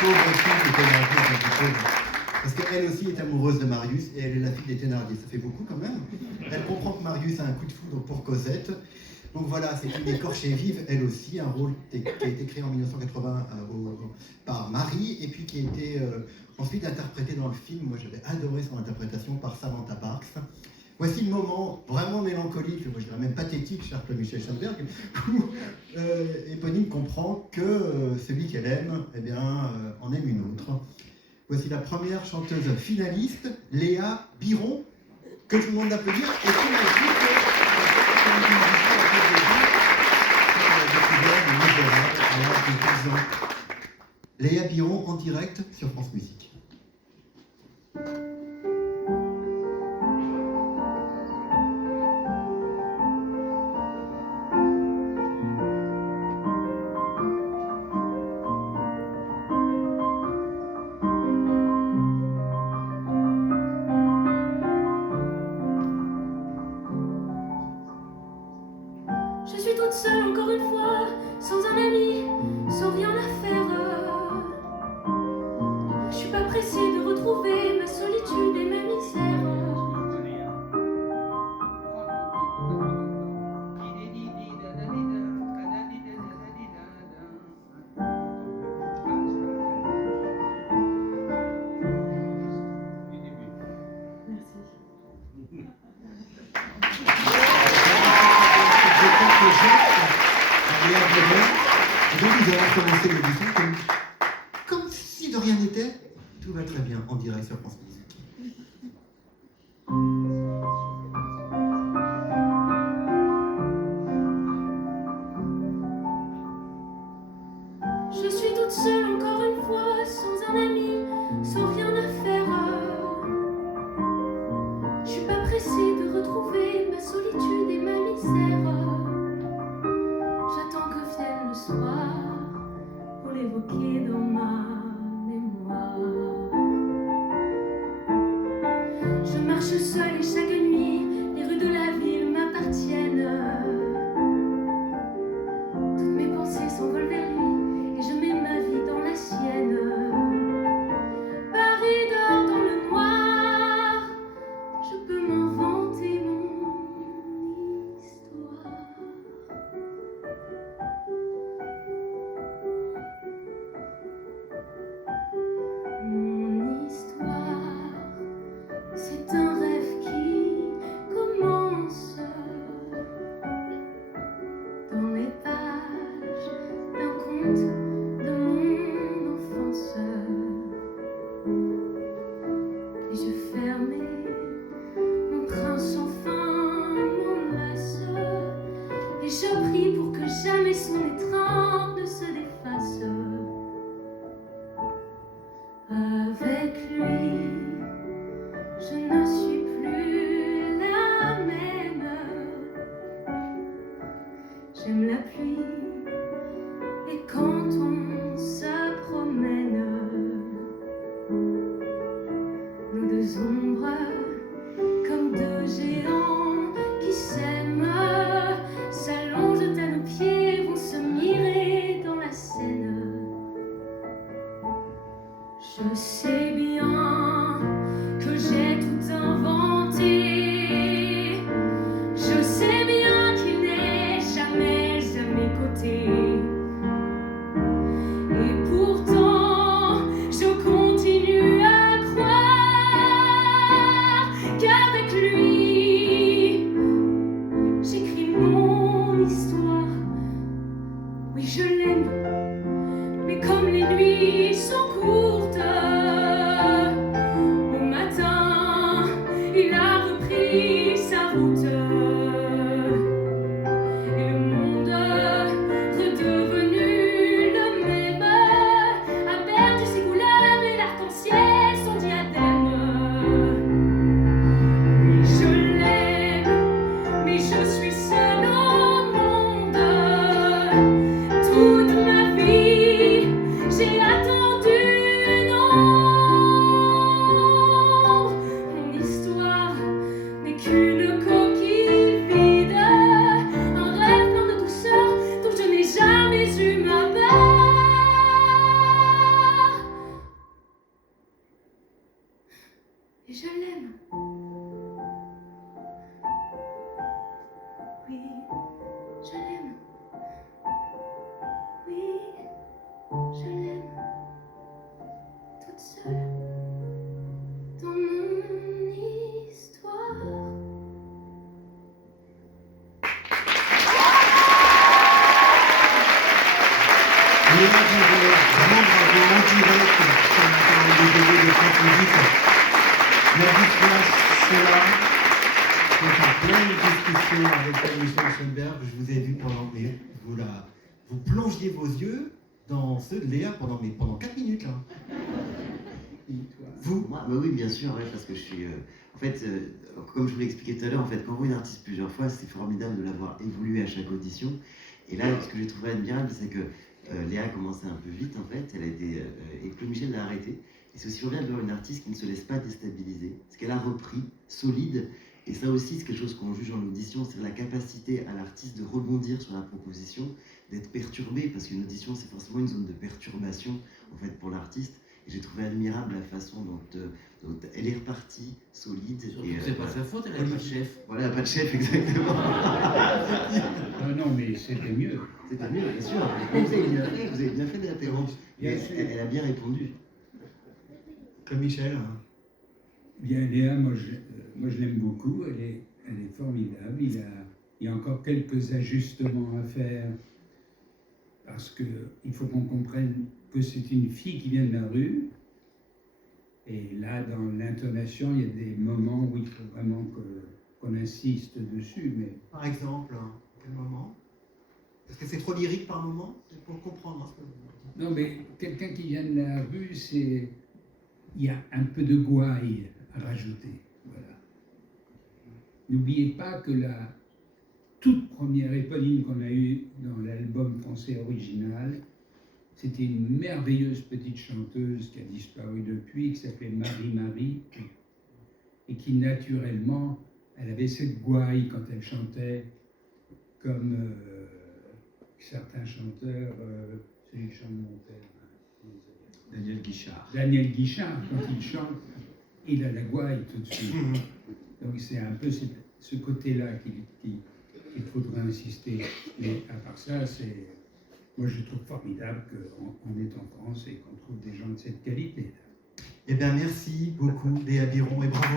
pauvre fille de Thénardier, un petit peu. Parce qu'elle aussi est amoureuse de Marius et elle est la fille des Thénardier. Ça fait beaucoup quand même. Elle comprend que Marius a un coup de foudre pour Cosette. Donc voilà, c'est une écorchée vive, elle aussi, un rôle qui a été créé en 1980 par Marie et puis qui a été ensuite interprété dans le film. Moi j'avais adoré son interprétation par Samantha Parks. Voici le moment vraiment mélancolique, moi je dirais même pathétique, cher Michel Schoenberg, où Éponine comprend que celui qu'elle aime, eh bien, en aime une autre. Voici la première chanteuse finaliste, Léa Biron, que je vous demande d'applaudir. Et puis Léa Biron en direct sur France Musique. Je suis toute seule encore une fois, sans un ami, sans rien à faire. Je suis pas pressée de retrouver ma solitude et ma misère. Et donc nous allons commencer l'émission comme si de rien n'était. Tout va très bien en direct sur France Musique. Je suis toute seule encore une fois, sans un ami, sans rien à faire. Je suis pas pressée de retrouver ma solitude et ma misère. J'attends que vienne le soir pour l'évoquer dans ma mémoire. Je marche seule et chaque nuit, les rues de la ville m'appartiennent. Toutes mes pensées s'envolent vers lui et je mets ma vie dans la sienne. Paris dort dans le noir, je peux m'inventer mon histoire. Mon histoire, c'est un rêve qui commence dans les pages d'un conte de mon enfance. Et je fermais mon train sans fin, mon lasse, et je prie pour que jamais son étreinte ne se défasse. Avec lui, je ne suis plus la même. J'aime la pluie et quand on se promène, nos deux ombres comme deux géants qui s'aiment s'allongent à nos pieds, vont se mirer dans la Seine. Je sais bien que j'ai tout inventé. Je sais bien qu'il n'est jamais à mes côtés. Et pourtant, je continue à croire qu'avec lui, j'écris mon histoire. Oui, je l'aime, mais comme les nuits sont courtes, au matin, il a repris sa route. Et le monde, redevenu le même, a perdu ses couleurs et l'arc-en-ciel son diadème. Oui, je l'aime, mais je suis seule au monde. Toute ma vie, j'ai attendu Vraiment bravo, en direct sur la parole des bébés de France Musique. La Flash, c'est là. C'est en pleine discussion avec Michel Schoenberg. Je vous ai vu pendant vous plongiez vos yeux dans ceux de Léa pendant 4 minutes là. Vous? Moi, bah oui, bien sûr, ouais, parce que je suis. En fait, comme je vous l'expliquais tout à l'heure, en fait, quand on voit une artiste plusieurs fois, c'est formidable de la voir évoluer à chaque audition. Et là, ce que j'ai trouvé admirable, c'est que Léa a commencé un peu vite, en fait. Elle a été. Et Claude Michel l'a arrêtée. Et c'est aussi formidable de voir une artiste qui ne se laisse pas déstabiliser. Parce qu'elle a repris, solide. Et ça aussi, c'est quelque chose qu'on juge en audition, c'est la capacité à l'artiste de rebondir sur la proposition, d'être perturbé, parce qu'une audition, c'est forcément une zone de perturbation, en fait, pour l'artiste. Et j'ai trouvé admirable la façon dont elle est repartie, solide. Surtout et que c'est pas sa faute, elle n'a pas de chef. Voilà, elle n'a pas de chef, exactement. Non, mais c'était mieux. C'était mieux, bien sûr. Mais vous avez bien fait d'interrompre. Elle a bien répondu. Comme Michel. Hein. Bien, Léa, moi je l'aime beaucoup, elle est formidable. Il y a encore quelques ajustements à faire parce qu'il faut qu'on comprenne que c'est une fille qui vient de la rue. Et là, dans l'intonation, il y a des moments où il faut vraiment qu'on insiste dessus. Mais... Par exemple, quel moment? Est-ce que c'est trop lyrique par moment? C'est pour comprendre. Hein, Non, mais quelqu'un qui vient de la rue, il y a un peu de gouaille à rajouter. Voilà. N'oubliez pas que la toute première éponyme qu'on a eue dans l'album français original, c'était une merveilleuse petite chanteuse qui a disparu depuis, qui s'appelait Marie, et qui naturellement, elle avait cette gouaille quand elle chantait, comme certains chanteurs, celui qui chante mon père. Daniel Guichard. Daniel Guichard, quand il chante, il a la gouaille tout de suite. Donc c'est un peu ce côté-là qu'il faudrait insister. Mais à part ça, moi je trouve formidable qu'on est en France et qu'on trouve des gens de cette qualité. Eh bien merci beaucoup Léa Biron et bravo.